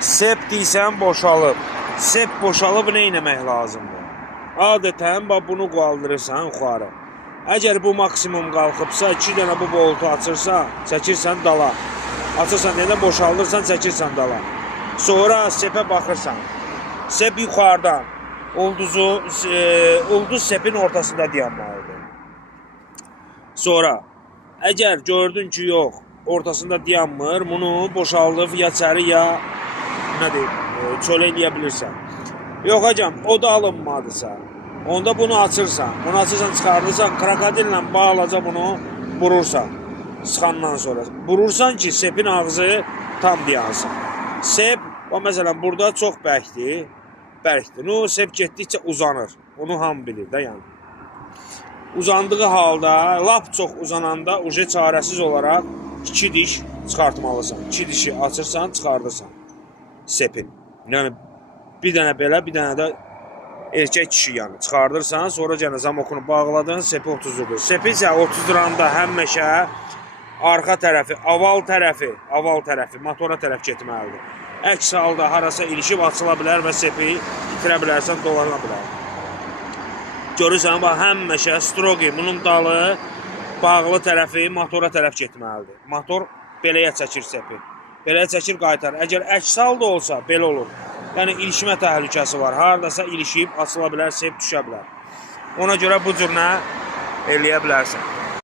Sep deysən boşalıb. Sep boşalıb nə etmək lazımdır? Adətən bunu qaldırırsan yuxarı. Əgər bu maksimum qalxıbsa, 2 dənə bu boltu açırsan, çəkirsən dala. Açırsan deyə boşaldırsan, çəkirsən dala. Sonra sepə baxırsan. Sep yuxarıdan. Ulduz sepin ortasında dayanmalıdır. Sonra, əgər gördün ki, yox, ortasında dayanmır, bunu boşaldıb ya çəri ya çölə eləyə bilirsən. Yox hocam, o da alınmadısa, onda bunu açırsan. Bunu açırsan, çıxardırsan, krokodillə bağlaca bunu vurursan. Sıxandan sonra. Vurursan ki, sepin ağzı tam dayansın. Sep, məsələn, burada çox bərkdir. Sep getdikcə uzanır. Onu hamı bilir də yəni. Uzandığı halda, lap çox uzananda uje çarəsiz olaraq 2 diş çıxartmalısan. 2 dişi açırsan, çıxardırsan sepin. Yəni bir dənə belə, bir dənə də erkək kişi yəni çıxardırsan, sonra yenə zamokunu bağladın, sepi otuzdurdur. Sepi isə otuzduranda həmişə arxa tərəfi, aval tərəfi, motora tərəf getməlidir. Əks halda harasa ilişib açıla bilər və sepi itirə bilərsən, dolana bilər. Görürsən, bax, həmişə strogi, bunun dalı, bağlı tərəfi motora tərəf getməlidir. Motor beləyə çəkir sepi. Beləyə çəkir, qaytar. Əgər əks halda olsa, belə olur. Yəni, ilişmə təhlükəsi var. Haradasa ilişib, açıla bilər, sep düşə bilər. Ona görə bu cür nə eləyə bilərsən.